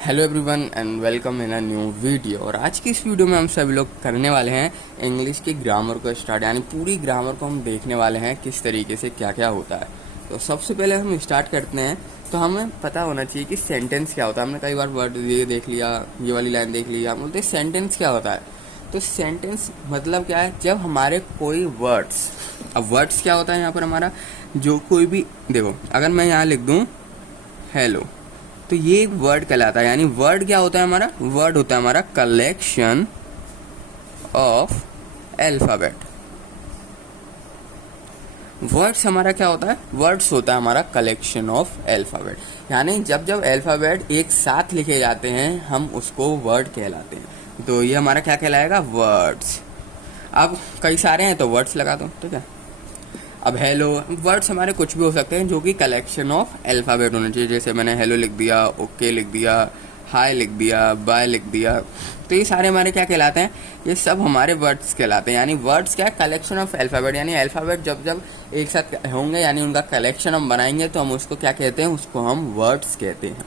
Hello everyone and welcome in a new video. और आज की इस वीडियो में हम सभी लोग करने वाले हैं इंग्लिश की ग्रामर को स्टार्ट, यानी पूरी ग्रामर को हम देखने वाले हैं किस तरीके से क्या क्या होता है। तो सबसे पहले हम स्टार्ट करते हैं। तो हमें पता होना चाहिए कि सेंटेंस क्या होता है। हमने कई बार वर्ड ये देख लिया, ये वाली लाइन देख ली, हम बोलते हैं सेंटेंस क्या होता है। तो सेंटेंस मतलब क्या है, जब हमारे कोई वर्ड्स, अब वर्ड्स क्या होता है यहाँ पर हमारा, जो कोई भी, देखो अगर मैं यहाँ लिख दूँ हेलो, तो ये एक वर्ड कहलाता है। यानी वर्ड क्या होता है हमारा, वर्ड होता है हमारा कलेक्शन ऑफ अल्फाबेट। वर्ड्स हमारा क्या होता है, वर्ड्स होता है हमारा कलेक्शन ऑफ अल्फाबेट। यानी जब जब अल्फाबेट एक साथ लिखे जाते हैं हम उसको वर्ड कहलाते हैं। तो ये हमारा क्या कहलाएगा, वर्ड्स। अब कई सारे हैं तो वर्ड्स लगा दो, ठीक है। अब हेलो, वर्ड्स हमारे कुछ भी हो सकते हैं जो कि कलेक्शन ऑफ अल्फ़ाबेट होना चाहिए। जैसे मैंने हेलो लिख दिया, ओके लिख दिया, हाय लिख दिया, बाय लिख दिया, तो ये सारे हमारे क्या कहलाते हैं, ये सब हमारे वर्ड्स कहलाते हैं। यानी वर्ड्स क्या है, कलेक्शन ऑफ अल्फ़ाबेट। यानी अल्फ़ाबेट जब जब एक साथ होंगे यानी उनका कलेक्शन हम बनाएंगे तो हम उसको क्या कहते हैं, उसको हम वर्ड्स कहते हैं।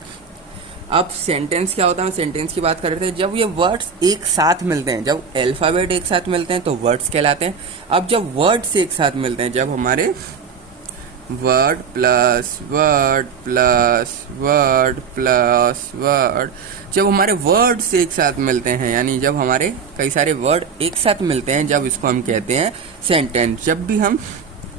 अब सेंटेंस क्या होता है, सेंटेंस की बात कर रहे थे। जब ये वर्ड्स एक साथ मिलते हैं, जब अल्फ़ाबेट एक साथ मिलते हैं तो वर्ड्स कहलाते हैं। अब जब वर्ड्स एक साथ मिलते हैं, जब हमारे word plus word plus word plus word, जब हमारे वर्ड्स एक साथ मिलते हैं, यानी जब हमारे कई सारे वर्ड एक साथ मिलते हैं, जब इसको हम कहते हैं सेंटेंस। जब भी हम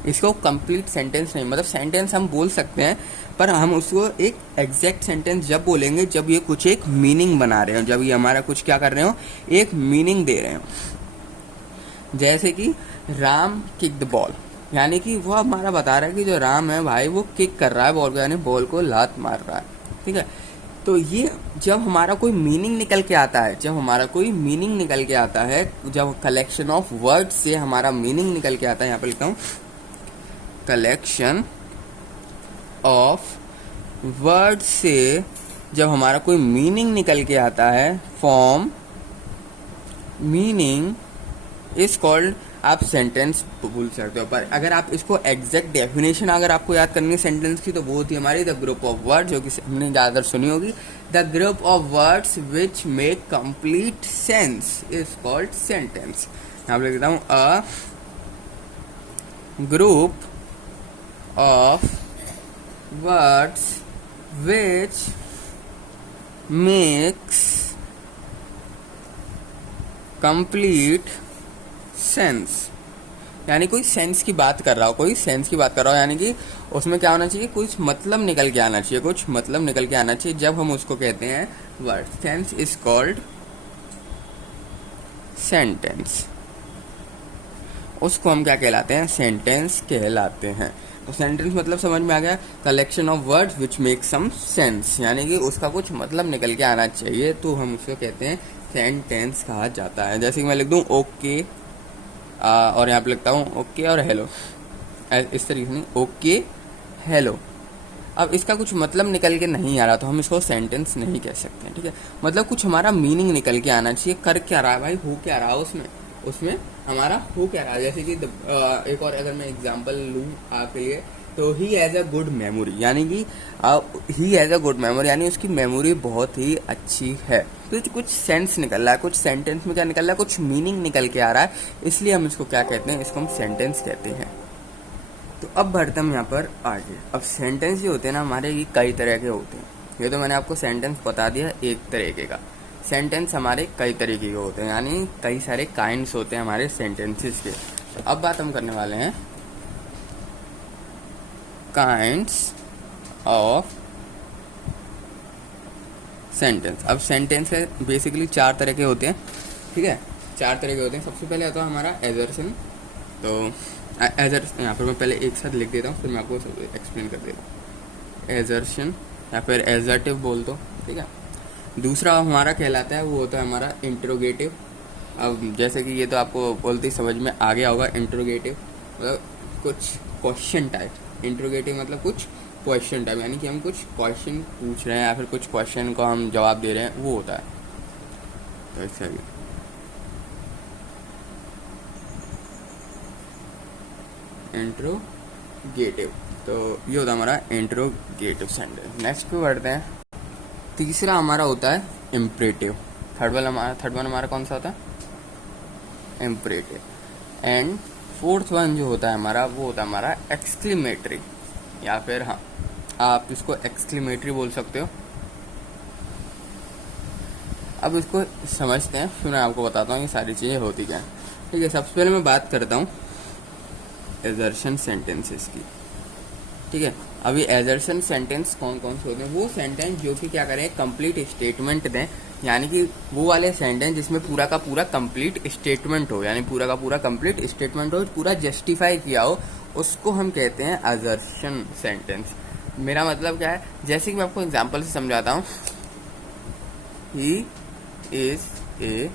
इसको कंप्लीट सेंटेंस नहीं, मतलब सेंटेंस हम बोल सकते हैं पर हम उसको एक एग्जैक्ट सेंटेंस जब बोलेंगे जब ये कुछ एक मीनिंग बना रहे हो, जब ये हमारा कुछ क्या कर रहे हो, एक मीनिंग दे रहे हो। जैसे कि राम किक द बॉल, यानी कि वो हमारा बता रहा है कि जो राम है भाई वो किक कर रहा है बॉल को, यानी बॉल को लात मार रहा है, ठीक है। तो ये जब हमारा कोई मीनिंग निकल के आता है, जब हमारा कोई मीनिंग निकल के आता है, जब कलेक्शन ऑफ वर्ड से हमारा मीनिंग निकल के आता है, यहाँ पे लिखता हूँ कलेक्शन ऑफ वर्ड से जब हमारा कोई मीनिंग निकल के आता है, फॉर्म मीनिंग इज कॉल्ड, आप सेंटेंस बोल सकते हो। पर अगर आप इसको एग्जैक्ट डेफिनेशन अगर आपको याद करनी है सेंटेंस की, तो वो होती है हमारी द ग्रुप ऑफ वर्ड, जो कि हमने ज़्यादातर सुनी होगी। The group of words which make complete sense is called sentence. यहाँ पर लिखता हूँ a group of words which makes complete sense। यानी कोई सेंस की बात कर रहा हो, कोई सेंस की बात कर रहा हो, यानी कि उसमें क्या होना चाहिए, कुछ मतलब निकल के आना चाहिए, कुछ मतलब निकल के आना चाहिए, जब हम उसको कहते हैं word. Sense is called sentence. उसको हम क्या कहलाते हैं, सेंटेंस कहलाते हैं। तो सेंटेंस मतलब समझ में आ गया, collection of words which make some sense, यानी कि उसका कुछ मतलब निकल के आना चाहिए, तो हम उसको कहते हैं सेंटेंस कहा जाता है। जैसे कि मैं लिख दूँ ओके, और यहाँ पे लिखता हूँ ओके और हेलो, इस तरीके से नहीं, ओके हेलो। अब इसका कुछ मतलब निकल के नहीं आ रहा तो हम इसको सेंटेंस नहीं कह सकते, ठीक है। मतलब कुछ हमारा मीनिंग निकल के आना चाहिए, कर क्या रहा है भाई, हो क्या रहा है उसमें, उसमें हमारा हो क्या रहा है। जैसे कि एक और अगर मैं एग्जांपल लूँ आपके लिए, तो he has a good memory, यानी कि he has a good memory, यानी उसकी मेमोरी बहुत ही अच्छी है। तो कुछ सेंस निकल रहा है, कुछ सेंटेंस में क्या निकल रहा है, कुछ मीनिंग निकल के आ रहा है, इसलिए हम इसको क्या कहते हैं, इसको हम सेंटेंस कहते हैं। तो अब बढ़ते हम यहाँ पर आगे। अब सेंटेंस जो होते हैं ना हमारे, ये कई तरह के होते हैं। ये तो मैंने आपको सेंटेंस बता दिया एक तरीके का। सेंटेंस हमारे कई तरीके के होते हैं, यानी कई सारे काइंड्स होते हैं हमारे सेंटेंसेस के। तो अब बात हम करने वाले हैं काइंड्स ऑफ सेंटेंस। अब सेंटेंस है बेसिकली 4 तरह के होते हैं, ठीक है, 4 तरह के होते हैं। सबसे पहले आता है हमारा एजर्शन। तो एजर यहाँ पर मैं पहले एक साथ लिख देता हूँ, फिर मैं आपको एक्सप्लेन कर देता हूँ। एजर्शन या फिर एजर्टिव बोल दो, ठीक है। दूसरा हमारा कहलाता है, वो होता है हमारा इंट्रोगेटिव। अब जैसे कि ये तो आपको बोलते ही समझ में आ गया होगा, इंट्रोगेटिव मतलब कुछ क्वेश्चन टाइप। इंट्रोगेटिव मतलब कुछ क्वेश्चन टाइप, यानी कि हम कुछ क्वेश्चन पूछ रहे हैं या फिर कुछ क्वेश्चन को हम जवाब दे रहे हैं, वो होता है। तो ऐसा ही इंट्रोगेटिव, तो ये होता है हमारा इंट्रोगेटिव सेंटेंस। नेक्स्ट पे बढ़ते हैं तीसरा हमारा होता है इम्परेटिव। थर्ड वन हमारा कौन सा होता है? इम्परेटिव। एंड फोर्थ वन जो होता है हमारा, वो होता है हमारा एक्सक्लेमेटरी, या फिर हाँ आप इसको एक्सक्लेमेटरी बोल सकते हो। अब इसको समझते हैं, फिर मैं आपको बताता हूँ ये सारी चीज़ें होती क्या हैं। ठीक है, सबसे पहले मैं बात करता हूँ एजर्शन सेंटेंसेस की। ठीक है, अभी एजर्शन सेंटेंस कौन कौन से होते हैं? वो सेंटेंस जो कि क्या करें, कंप्लीट स्टेटमेंट दें, यानी कि वो वाले सेंटेंस जिसमें पूरा का पूरा कंप्लीट स्टेटमेंट हो, यानी पूरा का पूरा कंप्लीट स्टेटमेंट हो, पूरा जस्टिफाई किया हो, उसको हम कहते हैं एजर्शन सेंटेंस। मेरा मतलब क्या है, जैसे कि मैं आपको एग्जांपल से समझाता हूँ। He is a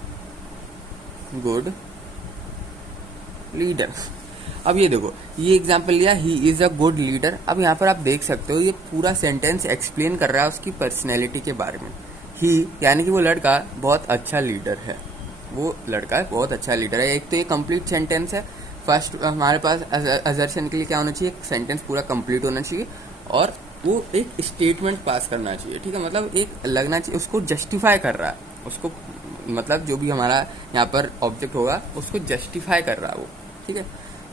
good leader. अब ये देखो, ये एग्जाम्पल लिया, ही इज अ गुड लीडर। अब यहाँ पर आप देख सकते हो ये पूरा सेंटेंस एक्सप्लेन कर रहा है उसकी पर्सनैलिटी के बारे में। ही यानी कि वो लड़का बहुत अच्छा लीडर है, वो लड़का बहुत अच्छा लीडर है। एक तो ये कंप्लीट सेंटेंस है। फर्स्ट हमारे पास असर्शन के लिए क्या होना चाहिए, एक सेंटेंस पूरा कंप्लीट होना चाहिए और वो एक स्टेटमेंट पास करना चाहिए। ठीक है, मतलब एक लगना चाहिए उसको जस्टिफाई कर रहा है, उसको मतलब जो भी हमारा यहाँ पर ऑब्जेक्ट होगा उसको जस्टिफाई कर रहा है वो। ठीक है,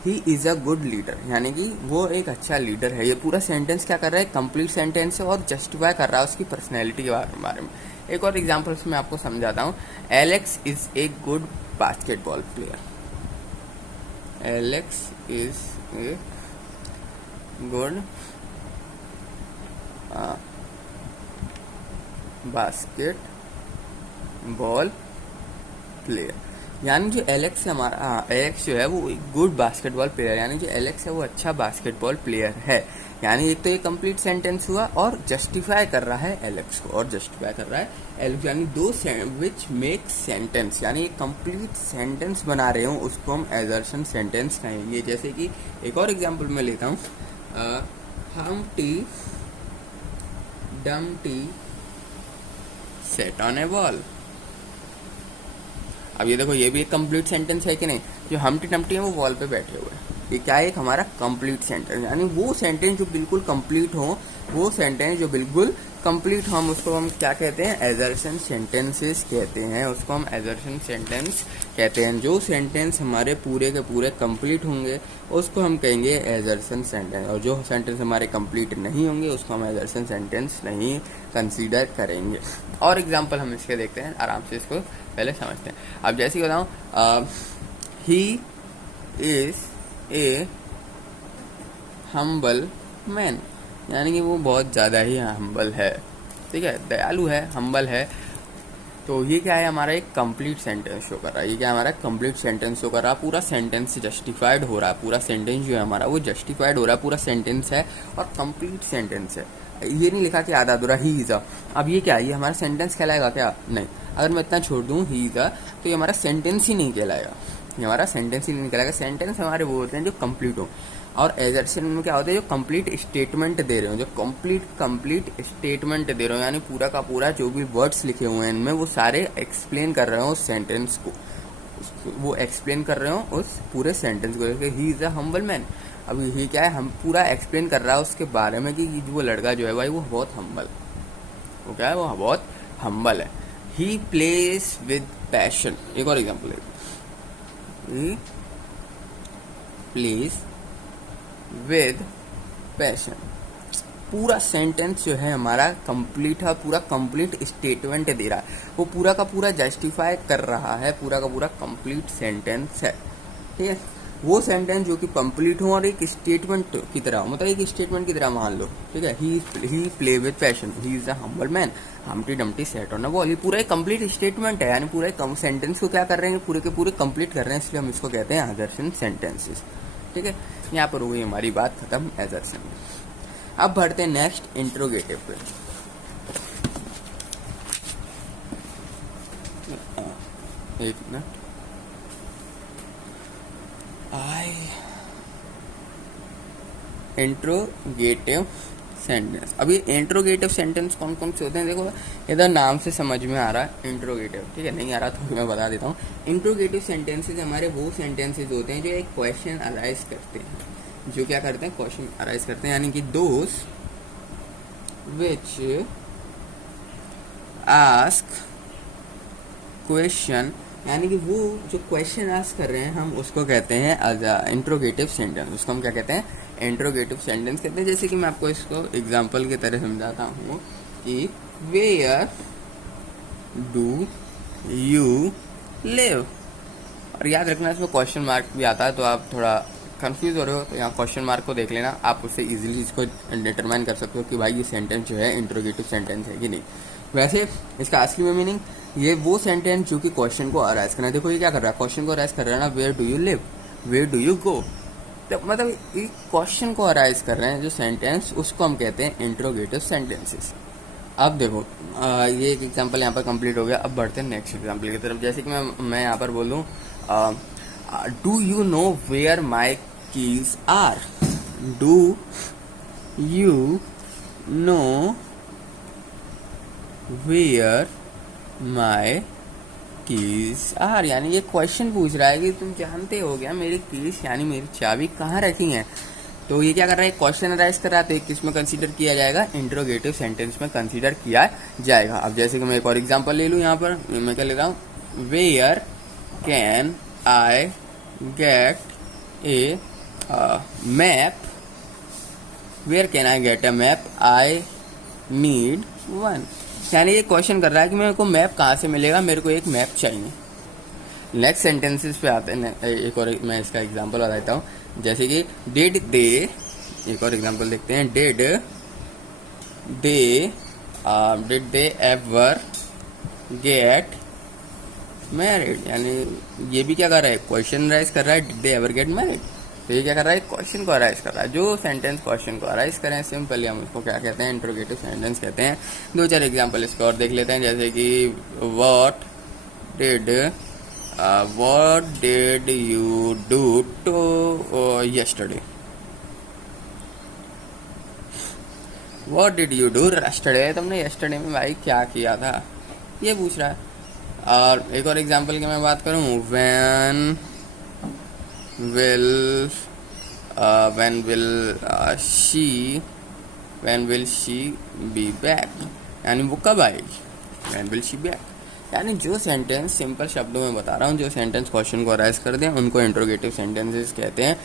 he is a good leader, यानी कि वो एक अच्छा लीडर है। ये पूरा सेंटेंस क्या कर रहा है, कंप्लीट सेंटेंस है और जस्टिफाई कर रहा है उसकी पर्सनैलिटी के बारे में। एक और एग्जांपल से मैं आपको समझाता हूँ। Alex is a good basketball player. Alex is a good basketball player, यानी जो एलेक्स है हमारा, एलेक्स जो है वो एक गुड बास्केटबॉल प्लेयर, यानी जो एलेक्स है वो अच्छा बास्केटबॉल प्लेयर है। यानी एक तो ये कंप्लीट सेंटेंस हुआ और जस्टिफाई कर रहा है एलेक्स को, और जस्टिफाई कर रहा है एलेक्स, यानी दो विच मेक सेंटेंस, यानी एक कंप्लीट सेंटेंस बना रहे हो, उसको हम एजर्शन सेंटेंस कहेंगे। जैसे कि एक और एग्जांपल मैं लेता हूँ, हमटी dumpty sat on A wall. अब ये देखो, ये भी एक कंप्लीट सेंटेंस है कि नहीं? जो हमटी डम्टी है वो वॉल पे बैठे हुए हैं, ये क्या है, एक हमारा कंप्लीट सेंटेंस। यानी वो सेंटेंस जो बिल्कुल कंप्लीट हो, वो सेंटेंस जो बिल्कुल कंप्लीट हो, हम उसको हम क्या कहते हैं, एजर्शन सेंटेंसेस कहते हैं। उसको हम एजर्शन सेंटेंस कहते हैं। जो सेंटेंस हमारे पूरे के पूरे कंप्लीट होंगे उसको हम कहेंगे एजर्शन सेंटेंस, और जो सेंटेंस हमारे कंप्लीट नहीं होंगे उसको हम एजर्शन सेंटेंस नहीं कंसीडर करेंगे। और एग्जाम्पल हम इसके देखते हैं, आराम से इसको पहले समझते हैं। अब जैसे बताऊँ, he is a humble man, यानी कि वो बहुत ज़्यादा ही हम्बल है। ठीक है, दयालु है, हम्बल है। तो ये क्या है, हमारा एक कंप्लीट सेंटेंस शो कर रहा है। ये क्या हमारा कंप्लीट सेंटेंस शो कर रहा है, पूरा सेंटेंस जस्टिफाइड हो रहा है, पूरा सेंटेंस जो है हमारा वो जस्टिफाइड हो रहा है, पूरा सेंटेंस है और कंप्लीट सेंटेंस है। ये नहीं लिखा कि आधा अधूरा ही इज अ। अब ये क्या है, ये हमारा सेंटेंस कहलाएगा क्या? नहीं। अगर मैं इतना छोड़ दूँ ही इज अ, तो ये हमारा सेंटेंस ही नहीं कहलाएगा, ये हमारा सेंटेंस ही नहीं कहलाएगा। सेंटेंस हमारे वो होते हैं जो कंप्लीट हो, और एजर्शन में क्या होता है, जो कंप्लीट स्टेटमेंट दे रहे हो, जो कंप्लीट स्टेटमेंट दे रहे हो, यानी पूरा का पूरा जो भी वर्ड्स लिखे हुए हैं इनमें वो सारे एक्सप्लेन कर रहे हो उस सेंटेंस को, वो एक्सप्लेन कर रहे हो उस पूरे सेंटेंस को। जैसे ही इज अ हम्बल मैन, अब ये क्या है, हम पूरा एक्सप्लेन कर रहा है उसके बारे में कि वो लड़का जो है भाई वो बहुत हम्बल, वो क्या है, वो बहुत हम्बल है। He plays with passion. एक और एग्जाम्पल है, ही प्लेज विद पैशन। पूरा सेंटेंस जो है हमारा कंप्लीट है, पूरा कंप्लीट स्टेटमेंट दे रहा है, वो पूरा का पूरा जस्टिफाई कर रहा है, पूरा का पूरा कंप्लीट सेंटेंस है। ठीक है, वो सेंटेंस जो कि कंप्लीट हो और एक स्टेटमेंट की तरह हो, मतलब एक स्टेटमेंट की तरह मान लो। ठीक है, he play with passion, he is a humble man, humpty dumpty sat on a wall. ये पूरा एक कंप्लीट स्टेटमेंट है, यानी पूरे सेंटेंस को क्या कर रहे हैं, पूरे के पूरे कंप्लीट कर रहे हैं, इसलिए हम इसको कहते हैं एजर्शन सेंटेंसेस। ठीक है, यहाँ पर हो गई हमारी बात खत्म एजर्शन में। अब बढ़ते हैं नेक्स्ट इंट्रोगेटिव पे। एक मिनट, इंट्रोगेटिव सेंटेंस। अभी इंट्रोगेटिव सेंटेंस कौन कौन से होते हैं, देखो इधर नाम से समझ में आ रहा है इंट्रोगेटिव। ठीक है, नहीं आ रहा तो मैं बता देता हूँ। इंट्रोगेटिव सेंटेंसेज हमारे वो सेंटेंसेज होते हैं जो एक क्वेश्चन अराइज करते हैं, जो क्या करते हैं, क्वेश्चन अराइज करते हैं, यानी कि दोस विच आस्क क्वेश्चन, यानी कि वो जो क्वेश्चन आस्क कर रहे हैं हम उसको कहते हैं इंट्रोगेटिव सेंटेंस। उसको हम क्या कहते हैं? इंट्रोगेटिव सेंटेंस कहते हैं। जैसे कि मैं आपको इसको एग्जांपल की तरह समझाता हूँ कि वेयर डू यू लिव, और याद रखना इसमें क्वेश्चन मार्क भी आता है, तो आप थोड़ा कंफ्यूज हो रहे हो तो यहाँ क्वेश्चन मार्क को देख लेना, आप उससे इजीली इसको डिटरमाइन कर सकते हो कि भाई ये सेंटेंस जो है इंट्रोगेटिव सेंटेंस है कि नहीं। वैसे इसका असली में मीनिंग ये वो सेंटेंस जो कि क्वेश्चन को अराइज करना है। देखो ये क्या कर रहा है, क्वेश्चन को अराइज कर रहा है ना, where do you live, where do you go, तो मतलब ये क्वेश्चन को अराइज कर रहे हैं जो सेंटेंस, उसको हम कहते हैं इंट्रोगेटिव सेंटेंसेस। अब देखो ये एक एग्जांपल यहाँ पर कंप्लीट हो गया। अब बढ़ते हैं नेक्स्ट एग्जांपल की तरफ। जैसे कि मैं यहाँ पर बोलूँ do you know where my keys are, do you know where my keys are, यानी ये क्वेश्चन पूछ रहा है कि तुम जानते हो क्या मेरी कीज यानी मेरी चाबी कहाँ रखी है। तो ये क्या कर रहा है, क्वेश्चन अराइज कर रहा है, तो किस में कंसीडर किया जाएगा? इंट्रोगेटिव सेंटेंस में कंसीडर किया जाएगा। अब जैसे कि मैं एक और एग्जांपल ले लूँ, यहाँ पर मैं क्या ले रहा हूँ, where can I get a map, where can I get a map, I need one, यानी ये क्वेश्चन कर रहा है कि मेरे को मैप कहाँ से मिलेगा, मेरे को एक मैप चाहिए। नेक्स्ट सेंटेंसेस पे आते हैं, एक और मैं इसका एग्जांपल बताता हूँ। जैसे कि डिड दे, एक और एग्जांपल देखते हैं, did they ever get married, यानी ये भी क्या कर रहा है, क्वेश्चन राइज कर रहा है, did they ever get married. तो ये क्या कर रहा है, क्वेश्चन को अराइज कर रहा है। जो सेंटेंस क्वेश्चन को अराइज करें सिंपली हम उसको क्या कहते हैं, इंट्रोगेटिव सेंटेंस कहते हैं। दो चार एग्जांपल इसको और देख लेते हैं। जैसे कि what did you do to yesterday, what did you do yesterday, तुमने यस्टरडे में भाई क्या किया था, ये पूछ रहा है। और एक और एग्जांपल की मैं बात करूं, when will she be back, यानी वो कब आएगी, व्हेन विल शी बैक। यानी जो सेंटेंस सिंपल शब्दों में बता रहा हूँ, जो सेंटेंस क्वेश्चन को अराइज कर दें उनको इंट्रोगेटिव सेंटेंसेस कहते हैं।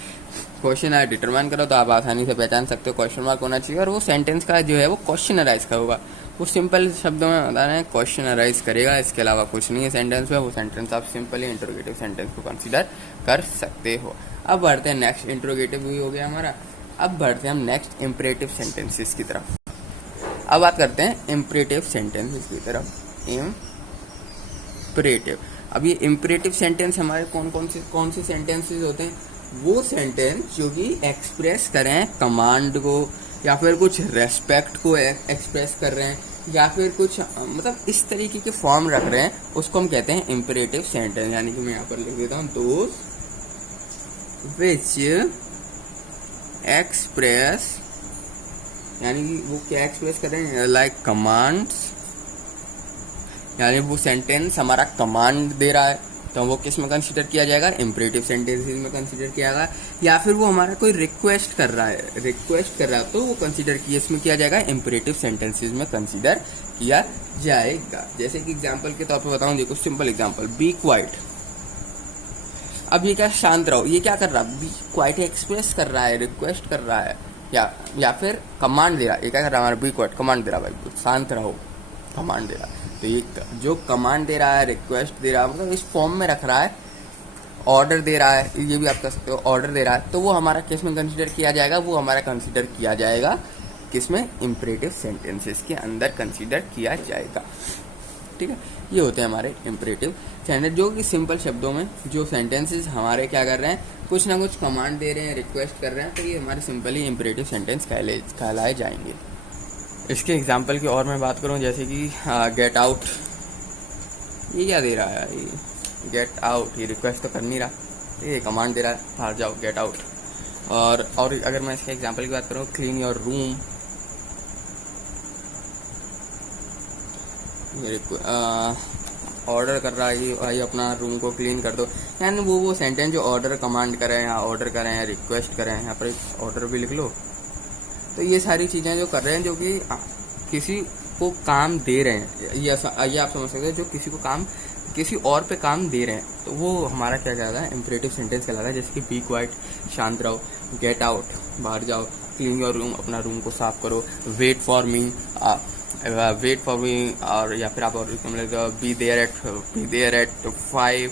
क्वेश्चन आए डिटरमाइन करो तो आप आसानी से पहचान सकते हो क्वेश्चन मार्क होना चाहिए, और वो सेंटेंस का जो है वो क्वेश्चन अराइज का होगा। वो सिंपल शब्दों में बता रहे हैं क्वेश्चन अराइज करेगा, इसके अलावा कुछ नहीं है सेंटेंस में। वो सेंटेंस आप सिंपली इंट्रोगेटिव सेंटेंस को कंसीडर कर सकते हो। अब बढ़ते हैं नेक्स्ट, इंट्रोगेटिव भी हो गया हमारा। अब बढ़ते हैं हम नेक्स्ट इम्परेटिव सेंटेंसेस की तरफ। अब बात करते हैं इम्परेटिव सेंटेंसेस की तरफ। इम्परेटिव, अब ये इम्परेटिव सेंटेंस हमारे कौन से सेंटेंसेस होते हैं? वो सेंटेंस जो कि एक्सप्रेस करें कमांड को, या फिर कुछ रेस्पेक्ट को एक्सप्रेस कर रहे हैं, या फिर कुछ मतलब इस तरीके के फॉर्म रख रहे हैं, उसको हम कहते हैं इम्परेटिव सेंटेंस। यानी कि मैं यहाँ पर लिख देता हूँ, दोज विच एक्सप्रेस, यानी कि वो क्या एक्सप्रेस कर रहे हैं, लाइक कमांड्स, यानी वो सेंटेंस हमारा कमांड दे रहा है तो वो किस में कंसीडर किया जाएगा, इम्परेटिव सेंटेंसेस में कंसीडर किया जाएगा। या फिर वो हमारा कोई रिक्वेस्ट कर रहा है तो वो कंसीडर किया इसमें किया जाएगा, इम्परेटिव सेंटेंसेस में कंसीडर किया जाएगा। जैसे कि एग्जांपल के तौर पर बताऊं, देखो सिंपल एग्जांपल, बी क्वाइट। अब ये क्या, शांत रहो, ये क्या कर रहा है, बी क्वाइट एक्सप्रेस कर रहा है, रिक्वेस्ट कर रहा है, या फिर कमांड दे रहा है। ये क्या कर रहा है, हमारा बी क्वाइट कमांड दे रहा है, भाई शांत रहो, कमांड दे रहा है। तो ये जो कमांड दे रहा है, रिक्वेस्ट दे रहा है, मतलब इस फॉर्म में रख रहा है, ऑर्डर दे रहा है, ये भी आप कह सकते हो, ऑर्डर दे रहा है, तो वो हमारा किस में कंसीडर किया जाएगा, वो हमारा कंसीडर किया जाएगा किसमें, इम्परेटिव सेंटेंसेस के अंदर कंसीडर किया जाएगा। ठीक है, ये होते हैं हमारे इम्परेटिव सेंटेंस, जो कि सिंपल शब्दों में जो सेंटेंसेस हमारे क्या कर रहे हैं, कुछ ना कुछ कमांड दे रहे हैं, रिक्वेस्ट कर रहे हैं, तो ये हमारे सिंपली इम्परेटिव सेंटेंस कहलाए जाएंगे। इसके एग्जाम्पल की और मैं बात करूं, जैसे कि गेट आउट, ये क्या दे रहा है, ये गेट आउट, ये रिक्वेस्ट तो कर नहीं रहा, ये कमांड दे रहा है, बाहर जाओ, गेट आउट। और अगर मैं इसके एग्जाम्पल की बात करूं, क्लीन योर रूम, ऑर्डर कर रहा है कि भाई अपना रूम को क्लीन कर दो, यानी वो सेंटेंस जो ऑर्डर कमांड करें या ऑर्डर करें या रिक्वेस्ट करें, यहाँ पर ऑर्डर भी लिख लो। तो ये सारी चीज़ें जो कर रहे हैं, जो कि किसी को काम दे रहे हैं, ये आप समझ सकते हैं, जो किसी को काम, किसी और पे काम दे रहे हैं, तो वो हमारा क्या कहलाता है, इम्परेटिव सेंटेंस कहलाता है। जैसे कि बी क्वाइट, शांत रहो, गेट आउट, बाहर जाओ, क्लीन योर रूम, अपना रूम को साफ करो, वेट फॉर मी, और या फिर आप और बी देयर एट 5,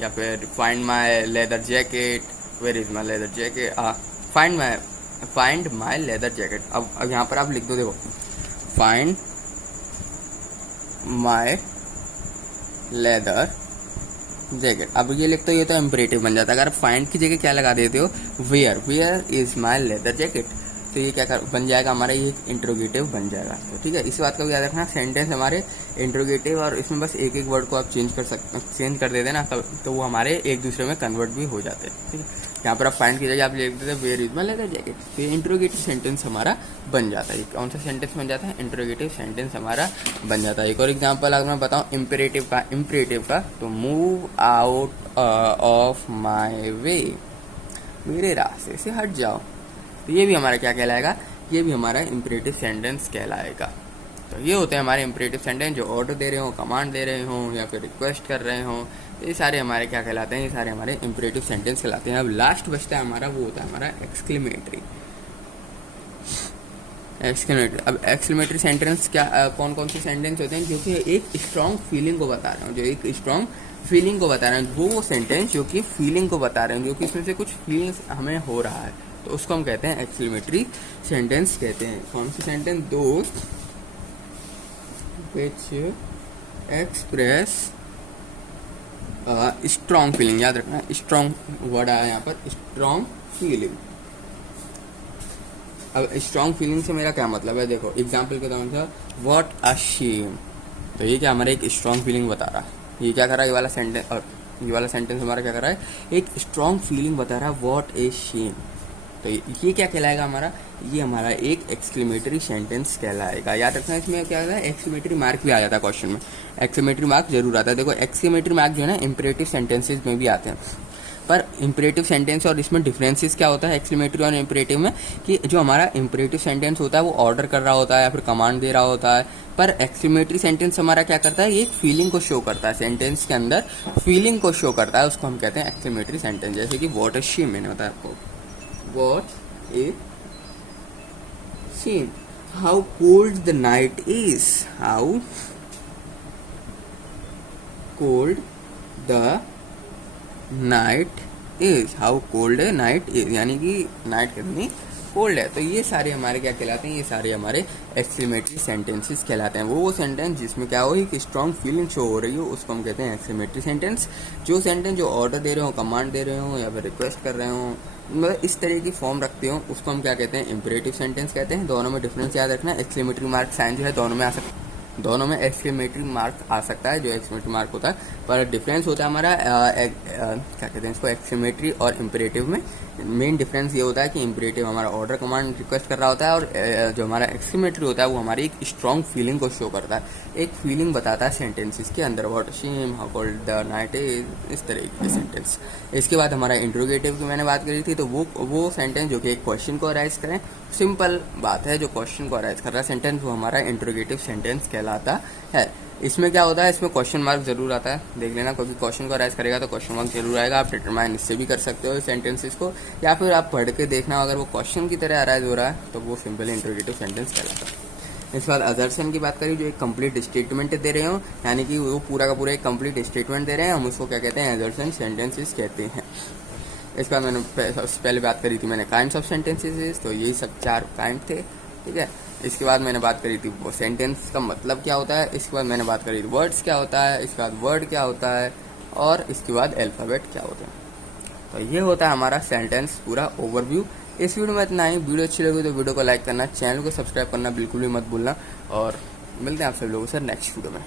या फिर find my leather jacket, where is my leather jacket, find my leather jacket. अब यहाँ पर आप लिख दो, देखो फाइंड माई लेदर जैकेट। अब ये लिखते हो, ये तो इम्परेटिव बन जाता है। अगर फाइंड की जगह क्या लगा देते हो, where is my leather jacket, तो ये क्या बन जाएगा हमारा, ये इंट्रोगेटिव बन जाएगा। तो ठीक है, इस बात का भी याद रखना, सेंटेंस हमारे इंट्रोगेटिव और इसमें बस एक एक वर्ड को आप चेंज कर देते ना, तो वो हमारे एक दूसरे में कन्वर्ट भी हो जाते हैं। ठीक है, यहाँ पर आप फाइंड की जगह आप लिख देते हैं where is my leather jacket, तो ये इंट्रोगेटिव सेंटेंस हमारा बन जाता है। कौन सा सेंटेंस बन जाता है, इंट्रोगेटिव सेंटेंस हमारा बन जाता है। एक और एग्जाम्पल अगर मैं बताऊँ इम्परेटिव का, तो मूव आउट ऑफ माई वे, मेरे रास्ते से हट जाओ, तो ये भी हमारा क्या कहलाएगा, ये भी हमारा इम्परेटिव सेंटेंस कहलाएगा। तो ये होते हैं हमारे इम्परेटिव सेंटेंस, जो ऑर्डर दे रहे हो, कमांड दे रहे हो, या फिर रिक्वेस्ट कर रहे हो, तो ये सारे हमारे क्या कहलाते हैं, ये सारे हमारे इम्परेटिव सेंटेंस कहलाते हैं। अब लास्ट बचता है हमारा, वो होता है हमारा एक्सक्लेमेटरी। अब एक्सक्लेमेटरी सेंटेंस क्या, कौन कौन से सेंटेंस होते हैं, जो कि एक स्ट्रॉन्ग फीलिंग को बता रहे हो, जो एक स्ट्रॉन्ग फीलिंग को बता रहे हैं, वो सेंटेंस जो कि फीलिंग को बता रहे हैं, जो कि इसमें से कुछ फीलिंग्स हमें हो रहा है, तो उसको हम कहते हैं एक्सक्लेमेटरी सेंटेंस कहते हैं। कौन सी sentence, those which express strong feeling, याद रखना स्ट्रॉन्ग वर्ड आया यहाँ पर, स्ट्रॉन्ग फीलिंग। अब स्ट्रॉन्ग फीलिंग से मेरा क्या मतलब है, देखो एग्जाम्पल के तौर पर व्हाट अ शेम, तो ये क्या हमारा एक स्ट्रॉन्ग फीलिंग बता रहा है। ये क्या कर रहा है, ये वाला सेंटेंस, और ये वाला सेंटेंस हमारा क्या कर रहा है, एक स्ट्रॉन्ग फीलिंग बता रहा है, व्हाट ए शेम, तो ये क्या कहलाएगा हमारा, ये हमारा एक एक्सक्लेमेटरी सेंटेंस कहलाएगा। याद रखना, इसमें क्या होता है, एक्सक्लेमेटरी मार्क भी आ जाता है क्वेश्चन में, एक्सक्लेमेटरी मार्क जरूर आता है। देखो एक्सक्लेमेटरी मार्क जो है ना इम्परेटिव सेंटेंसेस में भी आते हैं, पर इम्परेटिव सेंटेंस और इसमें डिफरेंसेस क्या होता है एक्सक्लेमेटरी और इम्परेटिव में, कि जो हमारा इम्परेटिव सेंटेंस होता है वो ऑर्डर कर रहा होता है या फिर कमांड दे रहा होता है, पर एक्सक्लेमेटरी सेंटेंस हमारा क्या करता है, ये एक फीलिंग को शो करता है, सेंटेंस के अंदर फीलिंग को शो करता है, उसको हम कहते हैं एक्सक्लेमेटरी सेंटेंस। जैसे कि व्हाट अ शेम, मैंने बताया आपको, what a shame, how cold the night is, how cold the night is, how cold night is, यानी कि नाइट कितनी कोल्ड है। तो ये सारे हमारे क्या कहलाते हैं, ये सारे हमारे एक्सक्लेमेटरी सेंटेंसेस कहलाते हैं। वो सेंटेंस जिसमें क्या हो, एक स्ट्रॉन्ग फीलिंग शो हो रही हो, उसको हम कहते हैं एक्सक्लेमेटरी सेंटेंस। जो सेंटेंस जो ऑर्डर दे रहे हो, कमांड दे रहे हो, या फिर रिक्वेस्ट कर रहे हो, मतलब इस तरह की फॉर्म रखते हो, उसको हम क्या कहते हैं, इम्परेटिव सेंटेंस कहते हैं। दोनों में डिफरेंस याद रखना, एक्सक्लेमेटरी मार्क साइन जो है दोनों में आ सकता है, दोनों में एक्सक्लेमेटरी मार्क आ सकता है, जो एक्सक्लेमेटरी मार्क होता है, पर डिफरेंस होता है हमारा क्या कहते हैं इसको, एक्सक्लेमेटरी और इम्परेटिव में। मेन डिफरेंस ये होता है कि इम्परेटिव हमारा ऑर्डर कमांड रिक्वेस्ट कर रहा होता है, और जो हमारा एक्सक्लेमेटरी होता है वो हमारी एक स्ट्रॉन्ग फीलिंग को शो करता है, एक फीलिंग बताता है सेंटेंसेस के अंदर, what a shame, how cold the night is, इस तरह के सेंटेंस। इसके बाद हमारा इंट्रोगेटिव की मैंने बात करी थी, तो वो सेंटेंस जो कि एक क्वेश्चन को अराइज करें, सिंपल बात है, जो क्वेश्चन को अराइज कर रहा है सेंटेंस, वो हमारा इंट्रोगेटिव सेंटेंस कहलाता है। इसमें क्या होता है, इसमें क्वेश्चन मार्क जरूर आता है, देख लेना, क्योंकि क्वेश्चन को अराइज करेगा तो क्वेश्चन मार्क जरूर आएगा। आप डिटरमाइन इससे भी कर सकते हो सेंटेंसेस को, या फिर आप पढ़ के देखना, अगर वो क्वेश्चन की तरह अराइज हो रहा है तो वो सिंपल इंट्रोगेटिव सेंटेंस कहलाता है। इसके बाद असर्शन की बात करें, जो एक कंप्लीट स्टेटमेंट दे रहे हो, यानी कि वो पूरा का पूरा एक कंप्लीट स्टेटमेंट दे रहे हैं, हम उसको क्या कहते हैं, असर्शन सेंटेंसेस कहते हैं। इसके बाद मैंने सबसे पहले बात करी थी मैंने काइंड्स ऑफ सेंटेंसेस, तो यही सब 4 काइंड थे, ठीक है। इसके बाद मैंने बात करी थी वो सेंटेंस का मतलब क्या होता है, इसके बाद मैंने बात करी थी वर्ड्स क्या होता है, इसके बाद वर्ड क्या होता है, और इसके बाद अल्फ़ाबेट क्या होता है। तो ये होता है हमारा सेंटेंस पूरा ओवरव्यू। इस वीडियो में इतना ही। वीडियो अच्छी लगी तो वीडियो को लाइक करना, चैनल को सब्सक्राइब करना बिल्कुल भी मत भूलना, और मिलते हैं आप सभी लोगों से नेक्स्ट वीडियो में।